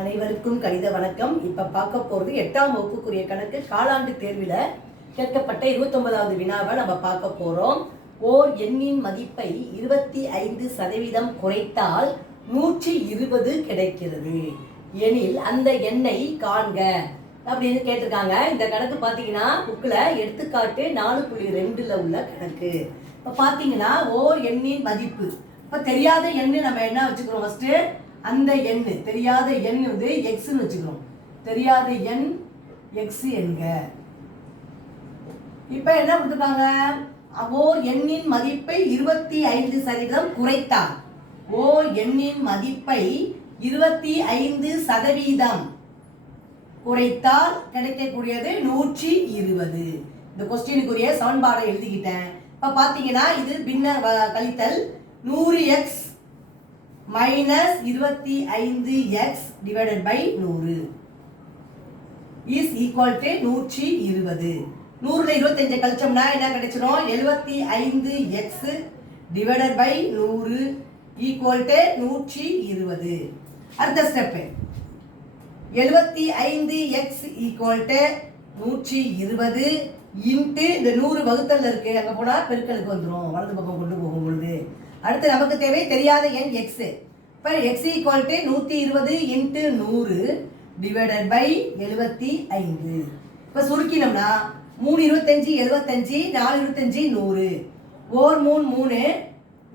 அனைவருக்கும் கணித வணக்கம். இப்ப பார்க்க போறது 8ஆம் வகுப்புக்குரிய கணக்கு காலாண்டு தேர்வில் கேட்கப்பட்ட 29வது வினாவை நம்ம பார்க்க போறோம். ஓர் எண்ணின் மதிப்பை 25% குறைத்தால் 120 கிடைக்கிறது எனில் அந்த எண்ணை காண்க அப்படின்னு கேட்டிருக்காங்க. இந்த கணக்கு பார்த்தீங்கன்னா புக்கில் எடுத்துக்காட்டு 4.2 உள்ள கணக்கு. இப்போ பார்த்தீங்கன்னா ஓர் எண்ணின் மதிப்பு, இப்போ தெரியாத எண்ணு நம்ம என்ன வச்சுக்கிறோம், ஃபர்ஸ்ட் அந்த எண் தெரியாத எண் வந்து எக்ஸ்ன்னு வச்சுக்கிறோம். தெரியாத எண் எக்ஸ் என்க. இப்போ என்ன கொடுத்துருக்காங்க, ஓர் எண்ணின் மதிப்பை 25% குறைத்தால், ஓர் எண்ணின் மதிப்பை 25% குறைத்தால் கிடைக்கக்கூடியது 120. இந்த கொஸ்டினுக்குரிய சமன்பாடை எழுதிக்கிட்டேன். இப்போ பார்த்தீங்கன்னா இது பின்ன கழித்தல் 100x minus 25x divided by 100 is equal to 120. 100ல 25 கழிச்சோம்னா என்ன கிடைச்சிரும், 75x divided by 100 equal to 120. அடுத்த step 75x equal to 120 into இந்த 100 வகுத்தல் இருக்கு, அங்கே போனால் பெருக்கலுக்கு வந்துடும், வலது பக்கம் கொண்டு போகும் பொழுது. அடுத்து நமக்கு தேவை தெரியாத எண் x. இப்போ x equal to 120 into 100 divided by 75. இப்போ சுருக்கினோம்னா 3 25 75, 4 25 100, ஓர் 3 3,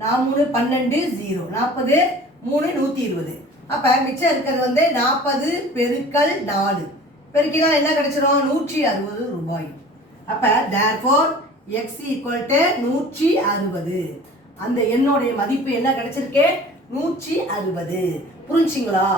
4 3 12 0, 40 3 120. அப்போ மிச்சம் இருக்கிறது வந்து 40 பெருக்கல் 4 பெருக்கினா என்ன கிடைச்சிரும், 160 ரூபாய். அப்போ தேர்ஃபோர் x ஈக்குவல் டு 160. அந்த எண்ணோடைய மதிப்பு என்ன கிடைச்சிருக்கு, 160. புரிஞ்சுங்களா?